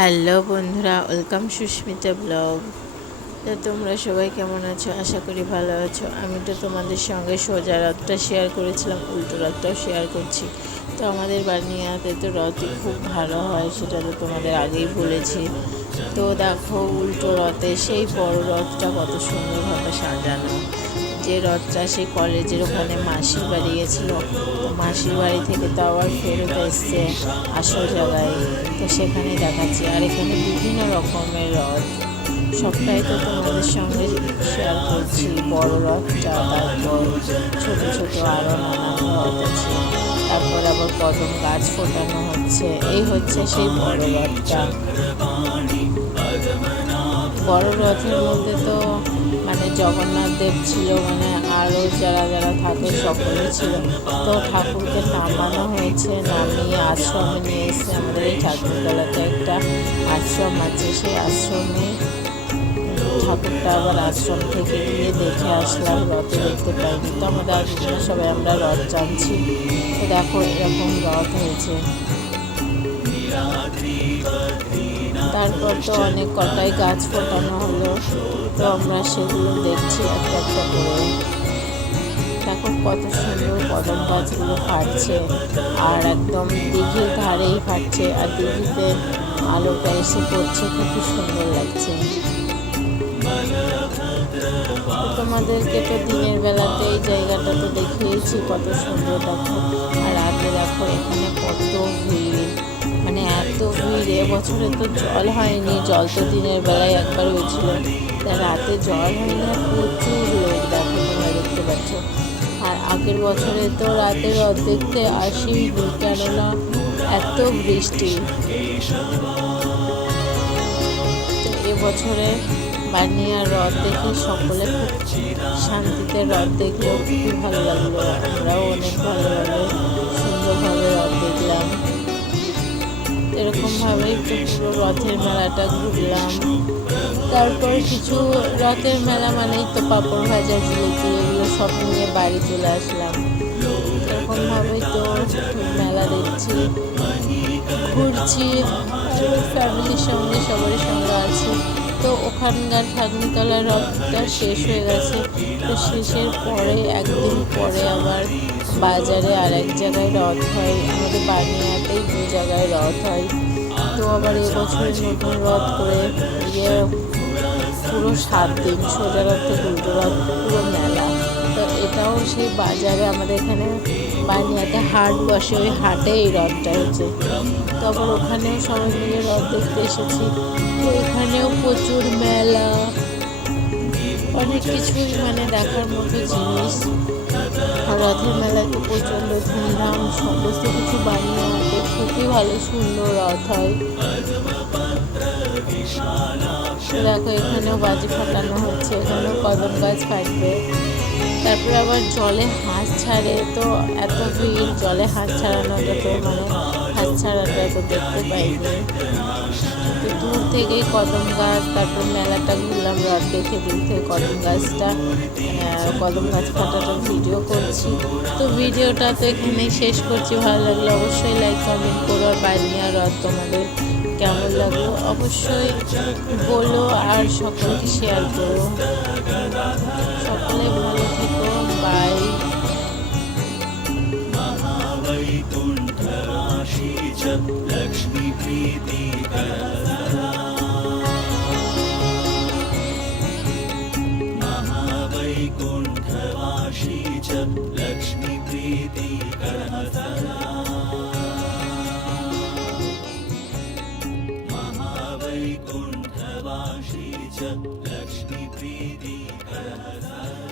Hello বন্ধুরা, welcome Susmita blog. তো তোমরা সবাই কেমন আছো? আশা করি ভালো আছো। আমি তো তোমাদের সঙ্গে সোজা রথটা শেয়ার করেছিলাম, উল্টো রথটাও শেয়ার করছি। তো আমাদের বানিয়াতে তো রথই খুব ভালো হয়, সেটা তো তোমাদের আগেই বলেছি। তো দেখো, উল্টো রথে সেই বড় রথটা কত সুন্দরভাবে সাজানো। যে রথটা সেই কলেজের ওখানে মাসির বাড়ি গেছিল। মাসির বাড়ি থেকে তো আবার ফেরত এসছে আসল জায়গায়। তো সেখানে দেখাচ্ছি। আর এখানে বিভিন্ন রকমের রথ। সবটাই তো তোমাদের সঙ্গে শেয়ার করছি। বড় রথটা, তারপর ছোট ছোট আরও নানান রথ আছে। তারপর আবার কদম গাছ ফোটানো হচ্ছে। এই হচ্ছে সেই বড় রথটা। বড় রথের মধ্যে তো মানে জগন্নাথ দেব ছিল মানে আরও যারা যারা থাকে সকলে ছিল, তো ঠাকুরকে নামানো হয়েছে, নামিয়ে আশ্রমে নিয়ে এসে আমাদের এই ঠাকুরতলাতে একটা আশ্রম আছে। সেই আশ্রমে ঠাকুরটা আবার আশ্রম থেকে গিয়ে দেখে আসলাম, রথে দেখতে পাইনি। তো আমাদের আজকে সবাই আমরা রথ টানছি। তো দেখো এরকম রথ হয়েছে। তারপর তো অনেক কটাই গাছ ফোটানো হলো। তো আমরা সেগুলো দেখছি একটা একটা করে। দেখো কত সুন্দর কদম গাছগুলো ফাটছে। আর একদম দিঘির ধারেই ফাটছে। আর দিঘিতে আলোটা এসে পড়ছে খুবই সুন্দর লাগছে। তোমাদেরকে তো দিনের বেলাতে এই জায়গাটা তো দেখিয়েছি কত সুন্দর, দেখো। আর রাতে দেখো এখানে কত ভিড়। মানে এত ভিড় এবছরে তো জল হয়নি, জল তো দিনের বেলায় একবার হয়েছিল তা রাতে জল হয় না, প্রচুর লোক দেখো তোমরা দেখতে পাচ্ছ। আর আগের বছরে তো রাতের দেখতে আসি কেননা এত বৃষ্টি। তো এবছরে বানিয়ার রথ দেখে সকলে খুব শান্তিতে রথ দেখলেও খুবই ভালো লাগল। আমরাও অনেক ভালোভাবে সুন্দরভাবে রথ দেখলাম। এরকমভাবেই তো পুরো রথের মেলাটা ঘুরলাম। তারপর কিছু রথের মেলা মানেই তো পাঁপড় ভাজা, জিলেপি, এগুলো সব নিয়ে বাড়ি চলে আসলাম। এরকমভাবেই তো মেলা দেখছি, ঘুরছি ফ্যামিলির সঙ্গে, সবারই সঙ্গে আছি। তো ওখানকার ঠাকুরতলার রথটা শেষ হয়ে গেছে, তো শেষের পরে, একদিন পরে আবার বাজারে আর এক জায়গায় রথ হয়, আমাদের বানিয়াতেই দু জায়গায় রথ হয়। তো আবার এবছর নতুন রথ করে ইয়ে পুরো সাত দিন সোজা রথ উল্টো রথ, পুরো মেলা। তো এটাও সেই বাজারে আমাদের এখানে বানিয়াতে হাট বসে, ওই হাটে এই রথটা হচ্ছে। তো আবার ওখানেও সবাই মিলে রথ দেখতে এসেছি। তো এখানেও প্রচুর মেলা। অনেক কিছুই মানে দেখার মতো জিনিস। রথের মেলায় তো প্রচণ্ড ধুমধাম সমস্ত কিছু বানিয়ে হাতে খুবই ভালো সুন্দর রথ হয়। দেখো, এখানেও বাজি ফাটানো হচ্ছে, এখানেও কদম গাছ ফাটবে তারপরে আবার জলে হাঁস ছাড়ে, তো এত ভিড়, জলে হাঁস ছাড়ানোটা তো মানে হাঁস ছাড়াটা তো দেখতে পাইনি। তো দূর থেকেই কদম গাছ, তারপর মেলাটা ঘুরলাম রথ দেখে দূর থেকে কদম গাছটা কদম গাছ ফাটাটার ভিডিও করছি। তো ভিডিওটা তো এখানেই শেষ করছি। ভালো লাগলে অবশ্যই লাইক কমেন্ট করো। আর বানিয়া রথ তোমাদের কেমন লাগল? অবশ্যই বলো আর সকলকে শেয়ার করো। সকলে ভালো থেকো। বাই लक्ष्मी प्रीति महावैकुण्ठवाशी च लक्ष्मीप्रीतिकरसदा महावैकुण्ठवाशी च लक्ष्मीप्रीतिकरसदा